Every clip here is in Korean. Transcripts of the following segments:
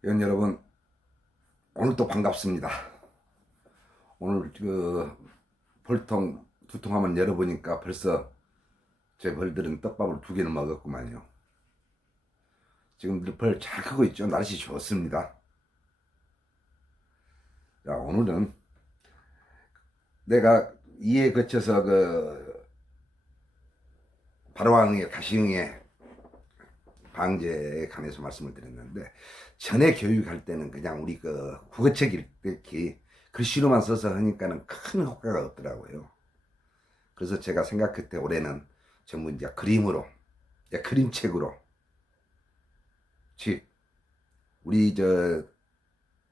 위원 여러분, 오늘 또 반갑습니다. 오늘 벌통 두 통 한번 열어보니까 벌써 제 벌들은 떡밥을 두 개는 먹었구만요. 지금 벌 잘 크고 있죠. 날씨 좋습니다. 자, 오늘은 내가 이에 거쳐서 바로왕의 가시응의 방제에 관해서 말씀을 드렸는데, 전에 교육할 때는 그냥 우리 국어책 읽기 글씨로만 써서 하니까는 큰 효과가 없더라고요. 그래서 제가 생각할 때 올해는 전부 이제 그림으로, 이제 그림책으로, 즉 우리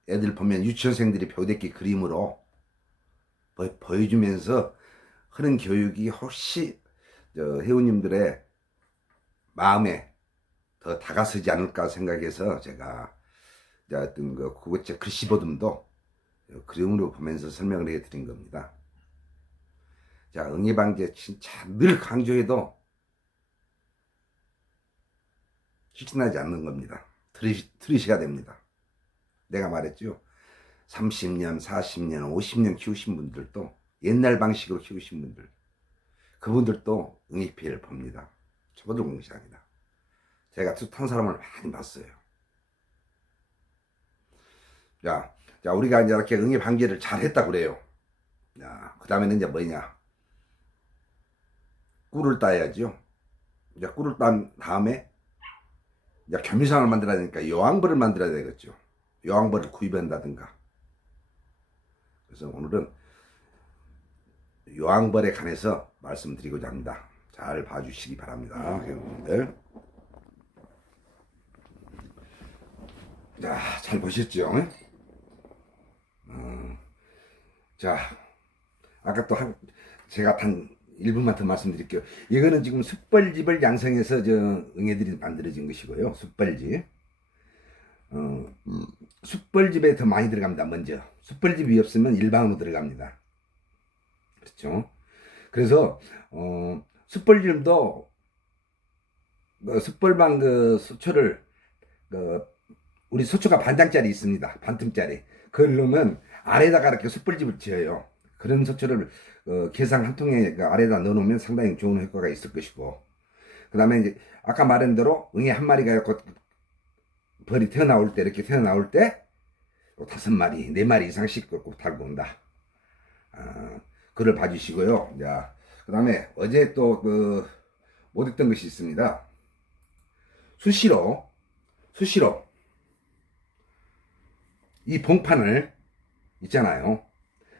애들 보면 유치원생들이 배우댔기 그림으로 보여주면서 하는 교육이 혹시 회원님들의 마음에 더 다가서지 않을까 생각해서 제가 어떤 국어책 글씨 보듬도 그림으로 보면서 설명을 해드린 겁니다. 자, 응애방제 진짜 늘 강조해도 실천하지 않는 겁니다. 들으셔야 됩니다. 내가 말했죠. 30년, 40년, 50년 키우신 분들도 옛날 방식으로 키우신 분들, 그분들도 응애 피해를 봅니다. 저보다 공시 아니다. 제가 투탄 사람을 많이 봤어요. 자, 우리가 이제 이렇게 응애 방제를 잘 했다 그래요. 자, 그 다음에는 이제 뭐냐. 꿀을 따야죠. 이제 꿀을 딴 다음에 이제 겸유상을 만들어야 되니까 여왕벌을 만들어야 되겠죠. 여왕벌을 구입한다든가. 그래서 오늘은 여왕벌에 관해서 말씀드리고자 합니다. 잘 봐주시기 바랍니다, 여러분들. 자, 잘 보셨죠? 자, 아까 또 제가 단 1분만 더 말씀드릴게요. 이거는 지금 숯벌집을 양성해서 응애들이 만들어진 것이고요. 숯벌집. 숯벌집에 더 많이 들어갑니다. 먼저 숯벌집이 없으면 일방으로 들어갑니다. 그렇죠? 그래서 숯벌집도 숯벌방 소초를 우리 소초가 반장짜리 있습니다. 반틈짜리. 그걸 넣으면 아래다가 이렇게 숯벌집을 지어요. 그런 소초를 게상 한 통에 아래다 넣어놓으면 상당히 좋은 효과가 있을 것이고, 그 다음에 이제 아까 말한 대로 응애 한 마리가 벌이 태어나올 때, 이렇게 태어나올 때 5마리, 4마리 이상씩 꼭 달고 온다. 그걸 봐주시고요. 자, 그 다음에 어제 또 못했던 것이 있습니다. 수시로 이 봉판을 있잖아요.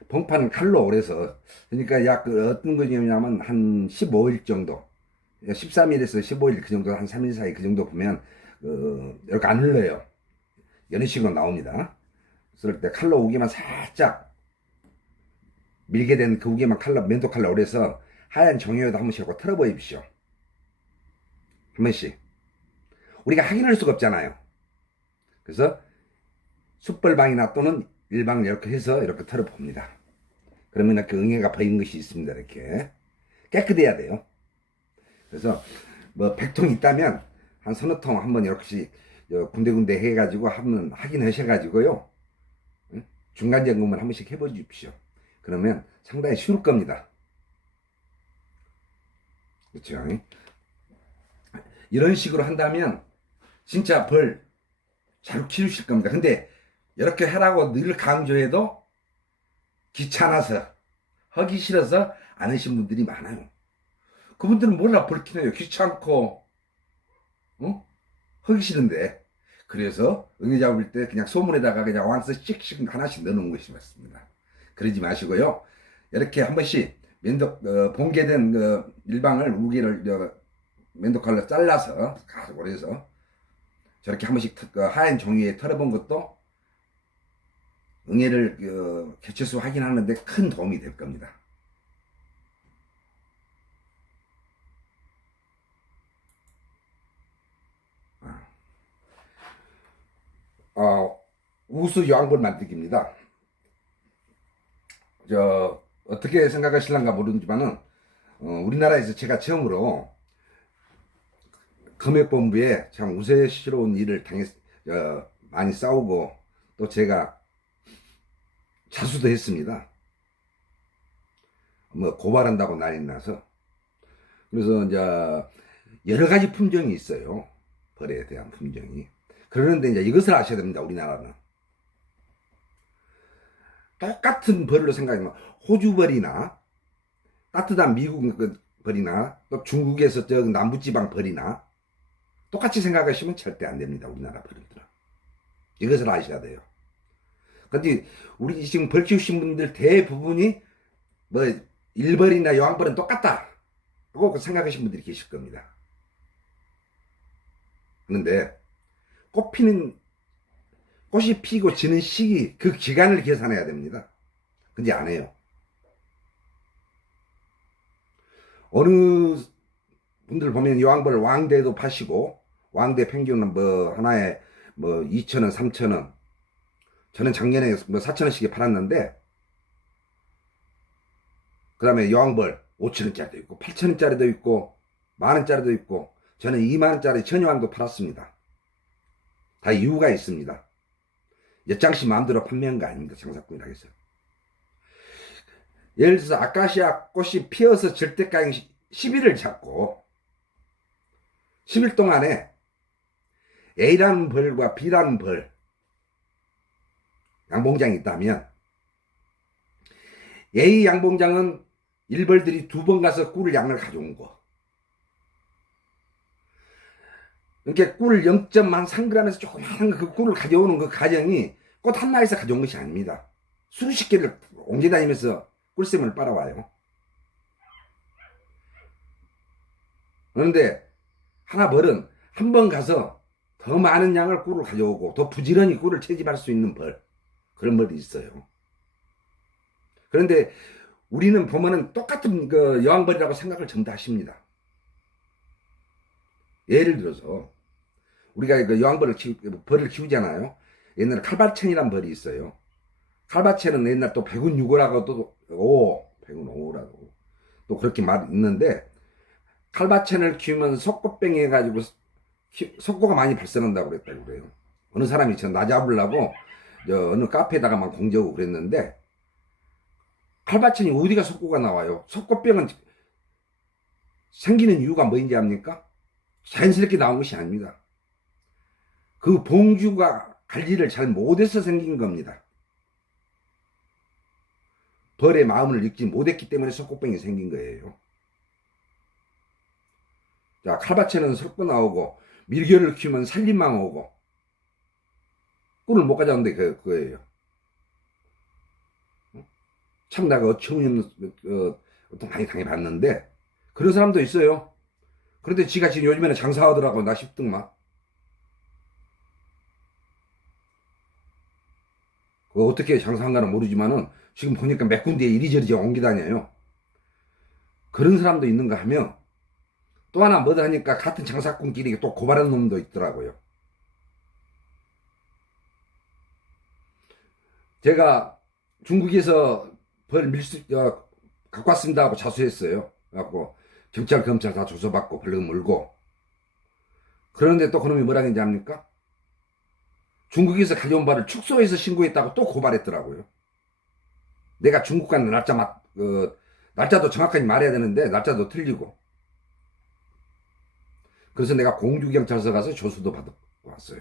봉판은 칼로 오래서, 그러니까 약 어떤 거냐면 한 15일 정도, 13일에서 15일 그 정도, 한 3일 사이 그 정도 보면 이렇게 안 흘러요. 이런 식으로 나옵니다. 그럴 때 칼로 우기만 살짝 밀게 된 그 우기만 면도 칼로 오래서 하얀 종이에다 한 번씩 하고 털어 보십시오. 한 번씩. 우리가 확인할 수가 없잖아요. 그래서 숯벌방이나 또는 일방 이렇게 해서 이렇게 털어 봅니다. 그러면 이렇게 응애가 보이는 것이 있습니다. 이렇게 깨끗해야 돼요. 그래서 뭐 100통 있다면 한 서너 통 한번 이렇게 군데군데 해가지고 한번 확인하셔가지고요, 중간 점검을 한 번씩 해보 주십시오. 그러면 상당히 쉬울 겁니다. 그렇죠? 이런 식으로 한다면 진짜 벌 잘 키우실 겁니다. 근데 이렇게 하라고 늘 강조해도 귀찮아서, 하기 싫어서 안 하신 분들이 많아요. 그분들은 몰라, 벌 키워요. 귀찮고 하기 싫은데. 그래서 응애 잡을 때 그냥 소문에다가 그냥 왕서 씩씩 하나씩 넣어놓은 것이 맞습니다. 그러지 마시고요, 이렇게 한 번씩 봉개된 일방을 우기를 면도칼로 잘라서 가지고 해서 저렇게 한 번씩 하얀 종이에 털어본 것도 응애를 개체수 확인하는데 큰 도움이 될 겁니다. 우수 여왕벌 만들기입니다. 어떻게 생각하실란가 모르지만은 우리나라에서 제가 처음으로 검역본부에 참 우세스러운 일을 많이 싸우고 또 제가 자수도 했습니다. 뭐 고발한다고 난리 나서. 그래서 이제 여러 가지 품종이 있어요. 벌에 대한 품종이. 그러는데 이제 이것을 아셔야 됩니다. 우리나라는 똑같은 벌로 생각하면 호주벌이나 따뜻한 미국 벌이나 또 중국에서 저 남부지방 벌이나 똑같이 생각하시면 절대 안 됩니다. 우리나라 벌들은. 이것을 아셔야 돼요. 근데 우리 지금 벌 키우신 분들 대부분이 뭐 일벌이나 여왕벌은 똑같다 하고 생각하시는 분들이 계실 겁니다. 그런데 꽃이 피고 지는 시기, 그 기간을 계산해야 됩니다. 근데 안 해요. 어느 분들 보면 여왕벌 왕대도 파시고, 왕대 평균은 뭐 하나에 뭐 2,000원, 3,000원. 저는 작년에 뭐 4,000원씩에 팔았는데, 그 다음에 여왕벌 5,000원짜리도 있고, 8,000원짜리도 있고, 만원짜리도 있고, 저는 2만원짜리 천여왕도 팔았습니다. 다 이유가 있습니다. 엿장씨 마음대로 판매한 거 아닙니다. 장사꾼이라고 해서. 예를 들어서 아카시아 꽃이 피어서 질 때까지 10일을 잡고 10일 동안에 A라는 벌과 B라는 벌 양봉장이 있다면 A 양봉장은 일벌들이 2번 가서 꿀을 양을 가져온 거. 이렇게 꿀 0.3g에서 조그마한 그 꿀을 가져오는 그 과정이 꽃 하나에서 가져온 것이 아닙니다. 수십 개를 옮겨다니면서 꿀샘을 빨아와요. 그런데 하나 벌은 한 번 가서 더 많은 양을 꿀을 가져오고 더 부지런히 꿀을 채집할 수 있는 벌, 그런 벌이 있어요. 그런데 우리는 보면은 똑같은 그 여왕벌이라고 생각을 전부 다 하십니다. 예를 들어서 우리가 그 벌을 키우잖아요. 옛날에 칼바첸이란 벌이 있어요. 칼바첸은 옛날 또 백운 6호라고 백운 5호라고 또 그렇게 말 있는데, 칼바첸을 키우면 속꽃병이 해가지고 속고가 많이 발생한다고 그랬다고 그래요. 어느 사람이 저 나 잡으려고 어느 카페에다가 막 공지하고 그랬는데, 칼바첸이 어디가 속고가 나와요? 속꽃병은 생기는 이유가 뭐인지 압니까? 자연스럽게 나온 것이 아닙니다. 그 봉주가 관리를 잘 못해서 생긴 겁니다. 벌의 마음을 읽지 못했기 때문에 속꽃병이 생긴 거예요. 자, 칼바체는 섞고 나오고, 밀결을 키우면 살림망 오고, 꿀을 못 가져오는데 그거예요. 참 내가 어처구니없는 어떤 많이 당해봤는데, 그런 사람도 있어요. 그런데 지가 지금 요즘에는 장사하더라고 나 싶더만. 어떻게 장사한가는 모르지만은 지금 보니까 몇 군데에 이리저리 옮겨 다녀요. 그런 사람도 있는가 하면, 또 하나 뭐다 하니까 같은 장사꾼끼리 또 고발하는 놈도 있더라고요. 제가 중국에서 벌 갖고 왔습니다 하고 자수했어요. 그래갖고 경찰 검찰 다 조사받고 벌금 물고. 그런데 또 그놈이 뭐라 했는지 압니까? 중국에서 가져온 벌을 축소해서 신고했다고 또 고발했더라고요. 내가 중국 가는 날짜도 정확하게 말해야 되는데 날짜도 틀리고. 그래서 내가 공주경찰서 가서 조수도 받고 왔어요.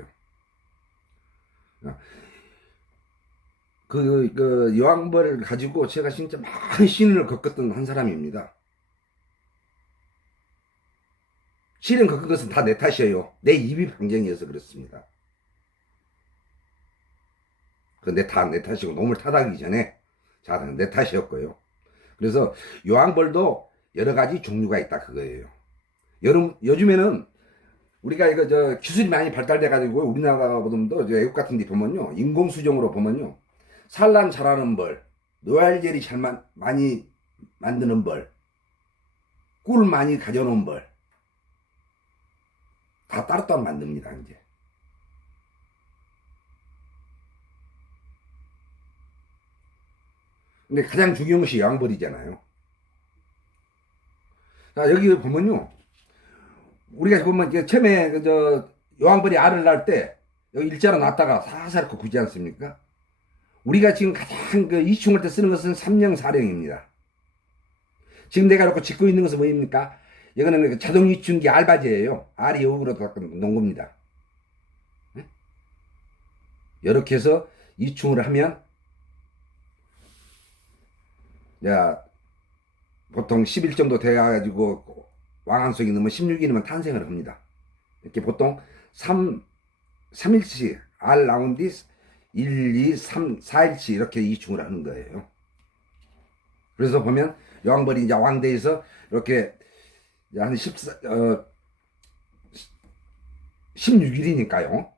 그 여왕벌을 가지고 제가 진짜 많은 시련을 겪었던 한 사람입니다. 시련 겪은 것은 다 내 탓이에요. 내 입이 방정이어서 그렇습니다. 내 탓이고, 놈을 탓하기 전에 내 탓이었고요. 그래서 여왕벌도 여러 가지 종류가 있다 그거예요. 요즘에는 우리가 기술이 많이 발달돼 가지고 우리나라보다도 외국 같은 데 보면요, 인공수정으로 보면요, 산란 잘하는 벌, 노알젤이 많이 만드는 벌, 꿀 많이 가져오는 벌, 다 따로따로 만듭니다, 이제. 근데 가장 중요한 것이 여왕벌이잖아요. 자, 여기 보면요, 우리가 보면 처음에 여왕벌이 알을 낳을 때 여기 일자로 놨다가 사살 이렇게 굽지 않습니까? 우리가 지금 가장 그 이충할 때 쓰는 것은 3령 4령입니다. 지금 내가 이렇게 짚고 있는 것은 뭐입니까? 이거는 그 자동 이충기 알바제예요. 알이 역으로 놓은 겁니다. 이렇게 해서 이충을 하면, 야, 보통 10일 정도 돼가지고 왕안속이 넣으면 16일이면 탄생을 합니다. 이렇게 보통 3일치 알 나온 뒤 1, 2, 3, 4일치 이렇게 이충을 하는 거예요. 그래서 보면 여왕벌이 이제 왕대에서 이렇게 한 16일이니까요.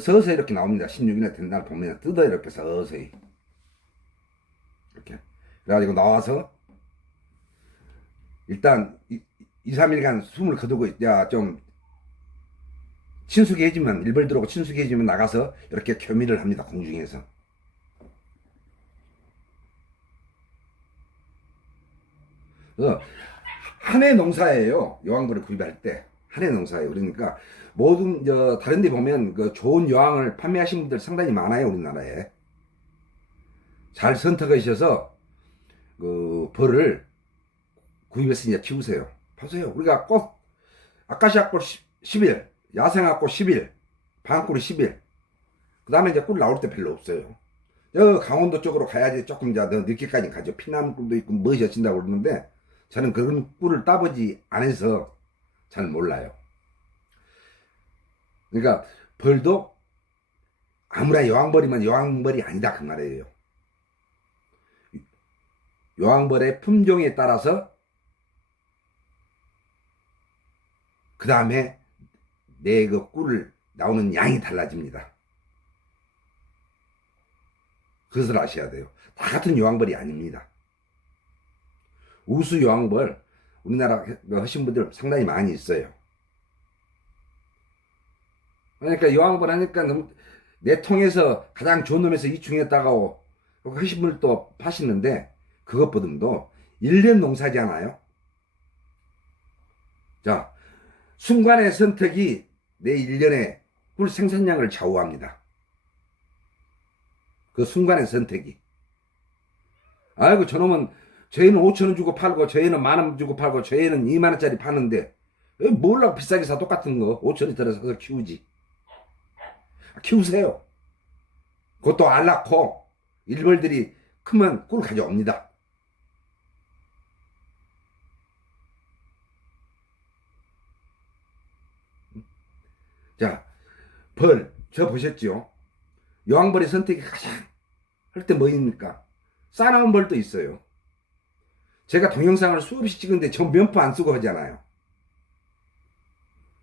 서서히 이렇게 나옵니다. 16일에 된 날 보면 뜯어 이렇게 서서히. 이렇게. 그래가지고 나와서 일단 2, 3일간 숨을 거두고, 야, 좀 친숙해지면, 일벌 들어오고 친숙해지면 나가서 이렇게 교미를 합니다. 공중에서. 그래서 한 해 농사예요. 여왕벌을 구입할 때. 한 해 농사예요. 그러니까 모든 다른 데 보면 그 좋은 여왕을 판매하신 분들 상당히 많아요. 우리나라에. 잘 선택하셔서 그 벌을 구입해서 이제 키우세요. 보세요. 우리가 꽃, 아카시아 꽃 10일, 야생화 꽃 10일, 방울이 10일. 그 다음에 이제 꿀 나올 때 별로 없어요. 강원도 쪽으로 가야지 조금 이제 더 늦게까지 가죠. 피나무꿀도 있고 멋이 젖힌다고 그러는데 저는 그런 꿀을 따보지 않아서 잘 몰라요. 그러니까 벌도 아무나 여왕벌이면 여왕벌이 아니다 그 말이에요. 여왕벌의 품종에 따라서 그 다음에 내 그 꿀을 나오는 양이 달라집니다. 그것을 아셔야 돼요. 다 같은 여왕벌이 아닙니다. 우수 여왕벌 우리나라 하신 분들 상당히 많이 있어요. 그러니까 여왕벌 하니까 내 통에서 가장 좋은 놈에서 이충했다고 하신 분들도 파시는데 그것보다도 1년 농사잖아요. 자, 순간의 선택이 내 1년의 꿀 생산량을 좌우합니다. 그 순간의 선택이. 아이고 저놈은 저희는 5천원 주고 팔고 저희는 만원 주고 팔고 저희는 2만원짜리 파는데 몰라 비싸게 사 똑같은 거 5천원 들어서 키우지. 키우세요. 그것도 알 낳고 일벌들이 크면 꿀 가져옵니다. 자, 벌, 저 보셨죠? 여왕벌의 선택이 가장 할 때 뭐입니까? 싸나운 벌도 있어요. 제가 동영상을 수없이 찍은데 저 면포 안 쓰고 하잖아요.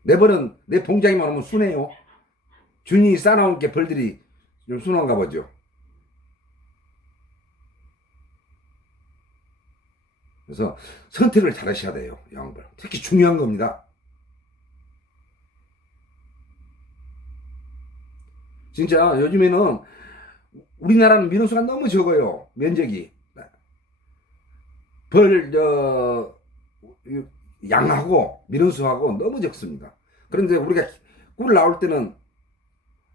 내 벌은 내 봉장이만 오면 순해요. 준이 싸나온 게 벌들이 좀 순한가 보죠. 그래서 선택을 잘 하셔야 돼요. 여왕벌. 특히 중요한 겁니다. 진짜 요즘에는 우리나라는 민원수가 너무 적어요. 면적이. 양하고 민원수하고 너무 적습니다. 그런데 우리가 꿀 나올 때는,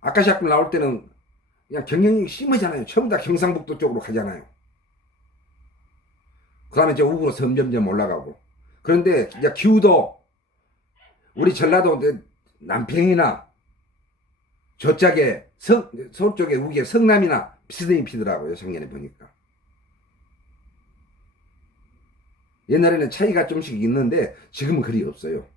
아카시아 꿀 나올 때는 그냥 경영이 심하잖아요. 전부 다 경상북도 쪽으로 가잖아요. 그 다음에 이제 우구로 점점점 올라가고. 그런데 이제 기후도 우리 전라도 남평이나 저쪽에 서울 쪽에 우기에 성남이나 비슷하게 피더라고요. 작년에 보니까. 옛날에는 차이가 좀씩 있는데 지금은 그리 없어요.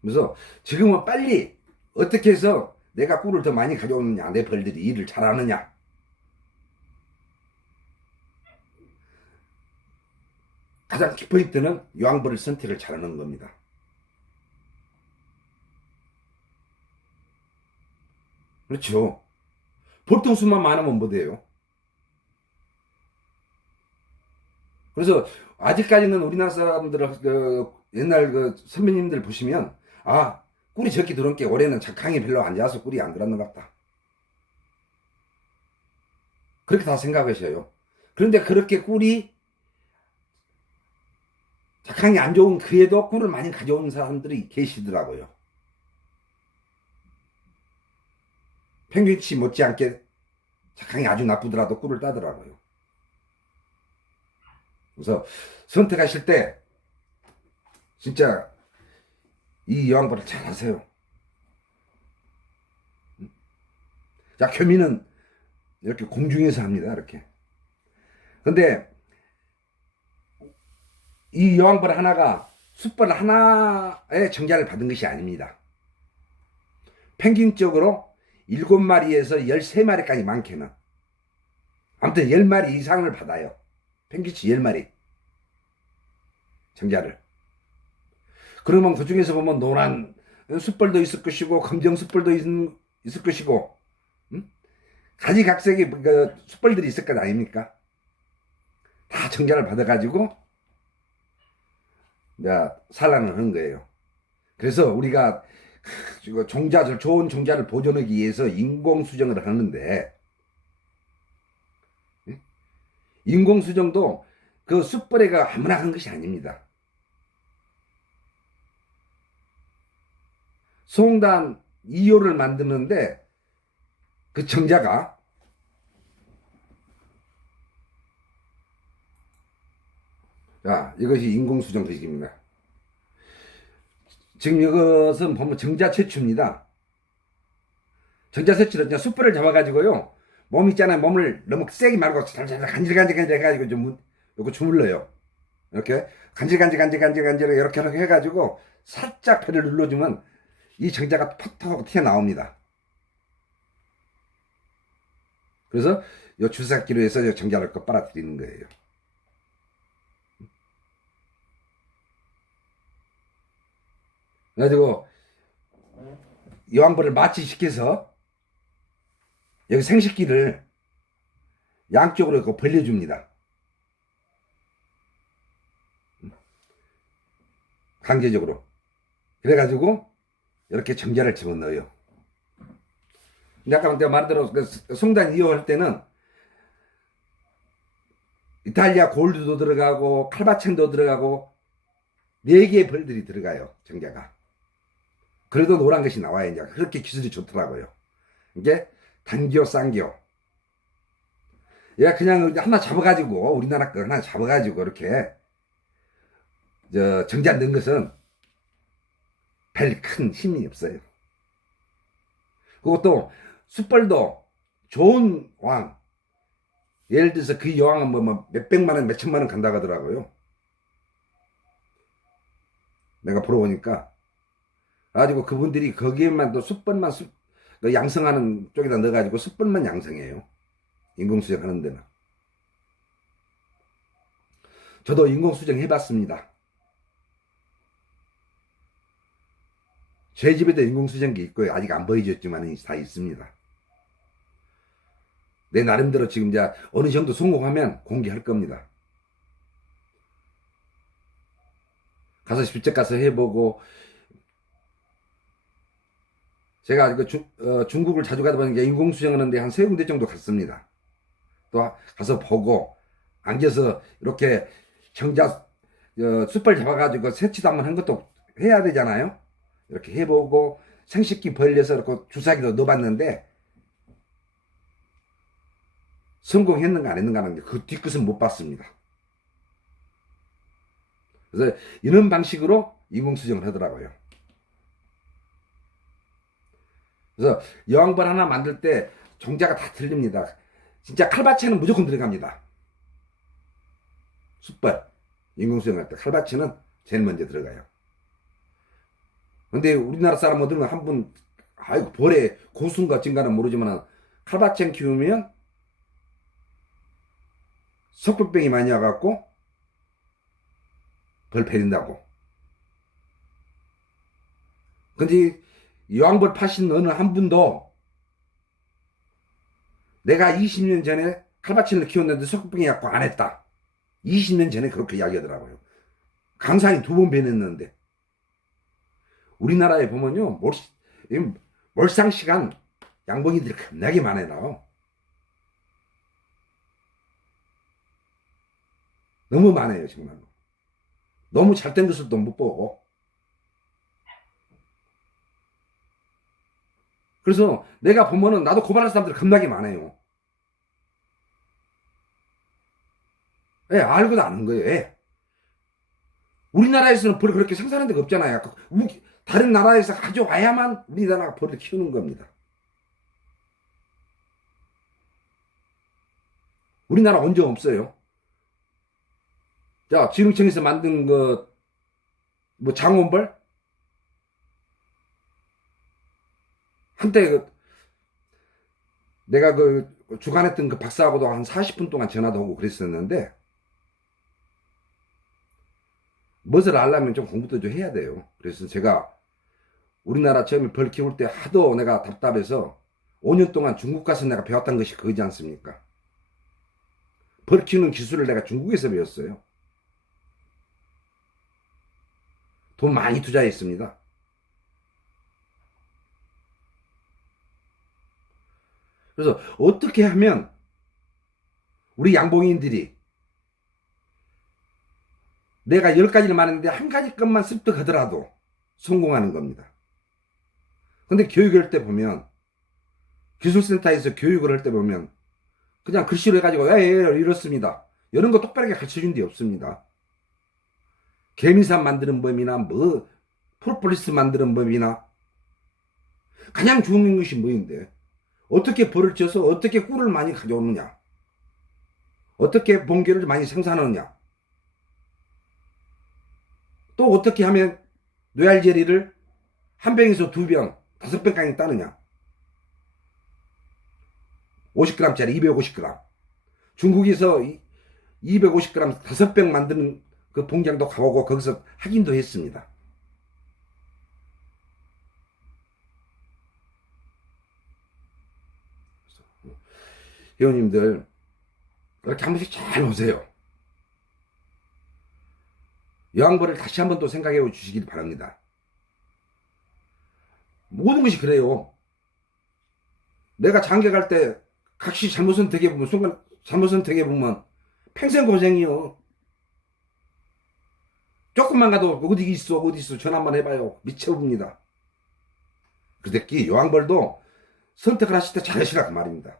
그래서 지금은 빨리 어떻게 해서 내가 꿀을 더 많이 가져오느냐, 내 벌들이 일을 잘하느냐. 가장 키포인트는 여왕벌을 선택을 잘하는 겁니다. 그렇죠. 보통 수만 많으면 뭐 돼요? 그래서 아직까지는 우리나라 사람들 옛날 그 선배님들 보시면 꿀이 적게 들어온 게 올해는 작황이 별로 안 좋아서 꿀이 안 들었는 것 같다. 그렇게 다 생각하셔요. 그런데 그렇게 꿀이 작황이 안 좋은 그에도 꿀을 많이 가져온 사람들이 계시더라고요. 펭귄치 못지않게 작황이 아주 나쁘더라도 꿀을 따더라고요. 그래서 선택하실 때 진짜 이 여왕벌을 잘 하세요. 자, 교미는 이렇게 공중에서 합니다. 이렇게. 근데 이 여왕벌 하나가 숫벌 하나의 정자를 받은 것이 아닙니다. 평균적으로 7마리에서 13마리까지 많게는. 아무튼 10마리 이상을 받아요. 평균치 10마리. 정자를. 그러면 그 중에서 보면 노란 숫벌도 있을 것이고, 검정 숫벌도 있을 것이고, 가지각색의 그 숫벌들이 있을 것 아닙니까? 다 정자를 받아가지고, 산란을 하는 거예요. 그래서 우리가 좋은 종자를 보존하기 위해서 인공수정을 하는데, 인공수정도 그 숯벌레가 아무나 하는 것이 아닙니다. 송단 2호를 만드는데 그 정자가 이것이 인공수정 도식입니다. 지금 이것은 보면 정자채취입니다. 정자채취는 그냥 숯불을 잡아가지고요. 몸 있잖아요. 몸을 너무 세게 말고 간질간질 해가지고 좀 요거 주물러요. 이렇게 간질 이렇게 해가지고 살짝 배를 눌러주면 이 정자가 톡톡 튀어나옵니다. 그래서 요 주사기로 해서 요 정자를 빨아들이는 거예요. 그래가지고 여왕벌을 마취시켜서 여기 생식기를 양쪽으로 벌려줍니다. 강제적으로. 그래가지고 이렇게 정자를 집어넣어요. 근데 아까 내가 말대로 송단 2호 할 때는 이탈리아 골드도 들어가고 칼바첸도 들어가고 4개의 벌들이 들어가요. 정자가. 그래도 노란 것이 나와요. 이제 그렇게 기술이 좋더라고요. 이게 단교 쌍교. 얘가 그냥 하나 잡아가지고 우리나라 거 하나 잡아가지고 이렇게 정자 넣은 것은 별 큰 힘이 없어요. 그것도 숯벌도 좋은 왕, 예를 들어서 그 여왕은 뭐 몇백만 원, 몇천만 원 간다고 하더라고요. 내가 보러 오니까. 가지고 그분들이 거기에만 또 숯벌만 양성하는 쪽에다 넣어가지고 숯벌만 양성해요. 인공수정 하는 데는. 저도 인공수정 해봤습니다. 제 집에도 인공수정기 있고요. 아직 안 보여줬지만 다 있습니다. 내 나름대로 지금 이제 어느 정도 성공하면 공개할 겁니다. 가서 직접 가서 해보고, 제가 중국을 자주 가다 보니까 인공수정 하는데 한 3군데 정도 갔습니다. 또 가서 보고, 앉아서 이렇게 정자, 숯벌 잡아가지고 세치도 한번 한 것도 해야 되잖아요. 이렇게 해보고, 생식기 벌려서 이렇게 주사기도 넣어봤는데, 성공했는가 안 했는가 하는 그 뒤끝은 못 봤습니다. 그래서 이런 방식으로 인공수정을 하더라고요. 그래서 여왕벌 하나 만들 때 종자가 다 틀립니다. 진짜 칼바체는 무조건 들어갑니다. 숯벌, 인공수정할 때 칼바체는 제일 먼저 들어가요. 근데 우리나라 사람들은 한 분, 아이고, 벌에 고수인가 증가는 모르지만 칼바체 키우면 석불병이 많이 와갖고 벌 패린다고. 근데 여왕벌 파신 어느 한 분도 내가 20년 전에 칼바치를 키웠는데 석불병이 갖고 안 했다. 20년 전에 그렇게 이야기하더라고요. 강산이 2번 변했는데. 우리나라에 보면요, 몰상시간 양봉이들이 겁나게 많아요. 너무 많아요, 정말로. 너무 잘된 것을 또 못 보고. 그래서 내가 보면은 나도 고발할 사람들이 겁나게 많아요. 예, 알고도 아는 거예요. 예. 우리나라에서는 벌을 그렇게 생산하는 데가 없잖아요. 다른 나라에서 가져와야만 우리나라가 벌을 키우는 겁니다. 우리나라 언제 없어요? 자, 지능청에서 만든 뭐 장원벌? 한때 내가 주관했던 그 박사하고도 한 40분 동안 전화도 하고 그랬었는데, 무엇을 알려면 좀 공부도 좀 해야 돼요. 그래서 제가 우리나라 처음에 벌 키울 때 하도 내가 답답해서 5년 동안 중국 가서 내가 배웠던 것이 그거지 않습니까? 벌 키우는 기술을 내가 중국에서 배웠어요. 돈 많이 투자했습니다. 그래서 어떻게 하면 우리 양봉인들이 내가 10가지를 말했는데 한 가지 것만 습득하더라도 성공하는 겁니다. 근데 교육을 할 때 보면, 기술센터에서 교육을 할 때 보면 그냥 글씨로 해가지고 이렇습니다. 이런 거 똑바르게 가르쳐준 데 없습니다. 개미산 만드는 법이나 뭐 프로폴리스 만드는 법이나 가장 중요한 것이 뭐인데, 어떻게 벌을 쪄서 어떻게 꿀을 많이 가져오느냐, 어떻게 번개를 많이 생산하느냐, 또 어떻게 하면 뇌알제리를 한 병에서 2병, 5병까지 따느냐. 50g짜리 250g. 중국에서 250g 5병 만드는 그 공장도 가보고 거기서 확인도 했습니다. 회원님들 이렇게 한 번씩 잘 보세요. 여왕벌을 다시 한 번 또 생각해 주시길 바랍니다. 모든 것이 그래요. 내가 장계 갈 때 각시 잘못 선택해 보면, 순간 잘못 선택해 보면 평생 고생이요. 조금만 가도 어디 있어 전화 한번 해봐요. 미쳐봅니다. 그랬기 여왕벌도 선택을 하실 때 잘하시라 그 말입니다.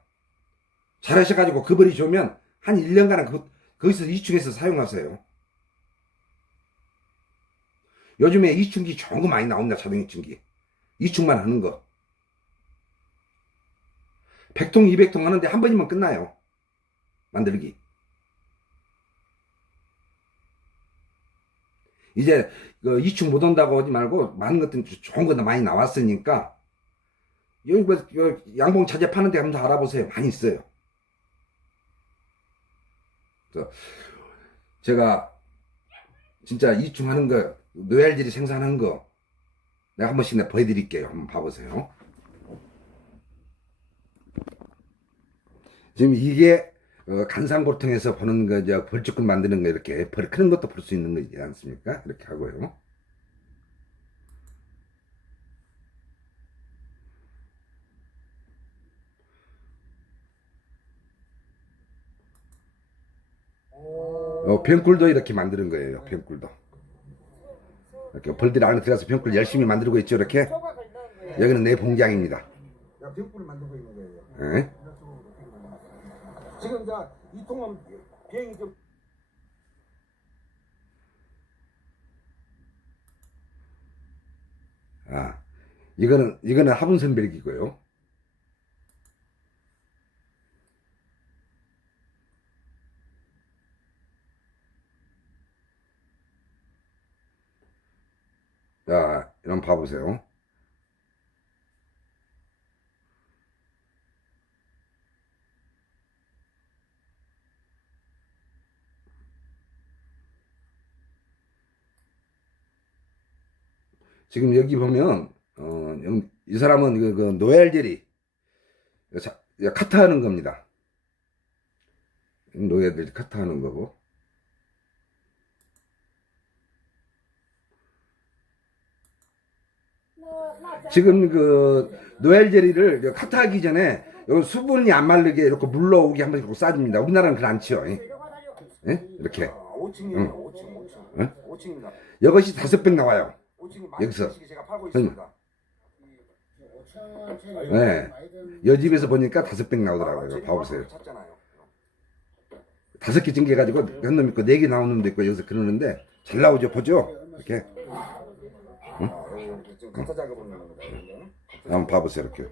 잘하셔가지고 그 벌이 좋으면 한 1년간은 거기서 이충해서 사용하세요. 요즘에 이충기 좋은 거 많이 나온다. 자동 이충기. 이충만 하는 거. 100통, 200통 하는데 한 번이면 끝나요. 만들기. 이제 이충 못 온다고 하지 말고 많은 것들 좋은 것도 많이 나왔으니까 여기 뭐 양봉 자재 파는 데 한번 알아보세요. 많이 있어요. 그래서 제가 진짜 이충 하는 거, 뇌알질이 생산한 거 내가 한 번씩 내가 보여드릴게요. 한번 봐보세요. 지금 이게 간상보통에서 보는 거, 벌쭉근 만드는 거, 이렇게 벌 크는 것도 볼 수 있는 거지 않습니까? 이렇게 하고요. 병꿀도 이렇게 만드는 거예요. 병꿀도. 이렇게 벌들이 안에 들어가서 병꿀 열심히 만들고 있죠. 이렇게. 여기는 내 봉장입니다. 병꿀을 만들고 있는 거예요. 네? 지금 이 통은 비행이 좀 이거는 화분선별기고요. 자, 이런 봐보세요. 지금 여기 보면 이 사람은 그 노엘젤이 카트하는 겁니다. 노엘젤이 카트하는 거고. 지금 노엘젤리를 카트하기 전에 수분이 안 마르게 이렇게 물러오게 한번 이렇게 싸줍니다. 우리나라는 그렇지 않죠. 예? 이렇게. 5층이에요. 5층. 5층입니다. 이것이 5병 나와요. 5층이 여기서. 제가 팔고 있습니다. 천천히. 네. 여 집에서 보니까 500 나오더라고요. 봐보세요. 찾잖아요. 5개 찡겨가지고 한 놈 있고 4개 나오는 놈도 있고 여기서 그러는데 잘 나오죠. 보죠? 이렇게. 여기 지금 카타 작업을 하는 겁니다. 이거는. 한번 봐보세요. 이렇게.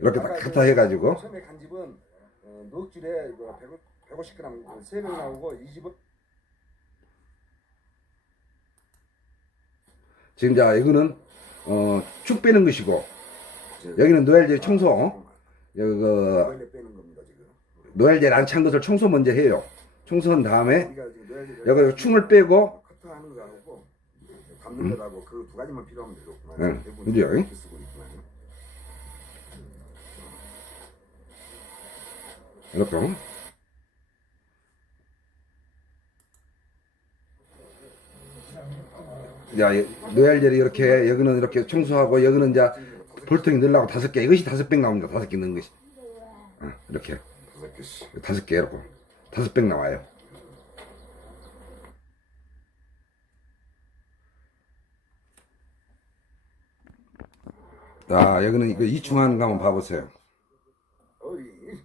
이렇게 딱 카타 해가지고. 처음에 간 집은 넉줄에 150g 3병 나오고 이 집은 지금 자 이거는 축 빼는 것이고 여기는 노엘젤 청소. 여기 원래 빼는 겁니다 지금. 노엘젤 안 찬 것을 청소 먼저 해요. 청소한 다음에 우리가 지금 여기 충을 빼고 커트하는 거하고 감는 거하고 그 두 가지만 필요하면 되겠구만. 응, 대부분 그죠? 이렇게 쓰고 있구만. 이렇게. 야, 노엘젤이 이렇게 여기는 이렇게 청소하고 여기는 이제 볼통이 넣으려고 5개. 이것이 500 나옵니다. 5개 넣은 것이. 이렇게 5개씩. 5개 이렇게 500 나와요. 자, 여기는 이거 이충하는 거 한번 봐보세요. 어이.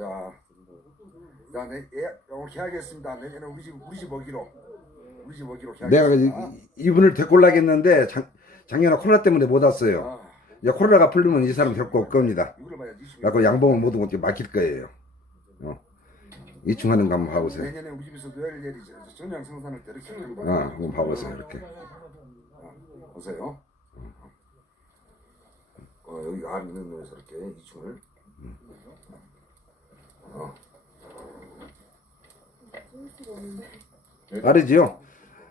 야, 오늘 계약했습니다. 내년에 우리 집 오기로. 우리 집 오기로 내가 계약했습니다. 이분을 데리고 올라겠는데 작년에 코로나 때문에 못 왔어요. 아, 이제 코로나가 풀리면 이 사람 데리고 올 겁니다. 이거를 봐야지. 그래서 양봉을 모두 어떻게 막힐 거예요. 이충하는 거 한번 봐보세요. 내년에 우리 집에서 노엘젤이 전량 생산할 때 이렇게 하는 거예요. 한번 봐보세요. 이렇게. 보세요. 여기 안 있는 놈에서 이렇게 이충을. 빠르지요?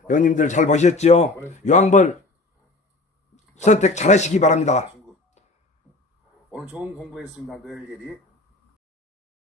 회원님들 잘 보셨죠? 요양벌 선택 잘 하시기 바랍니다. 오늘 좋은 공부했습니다. 노엘젤이.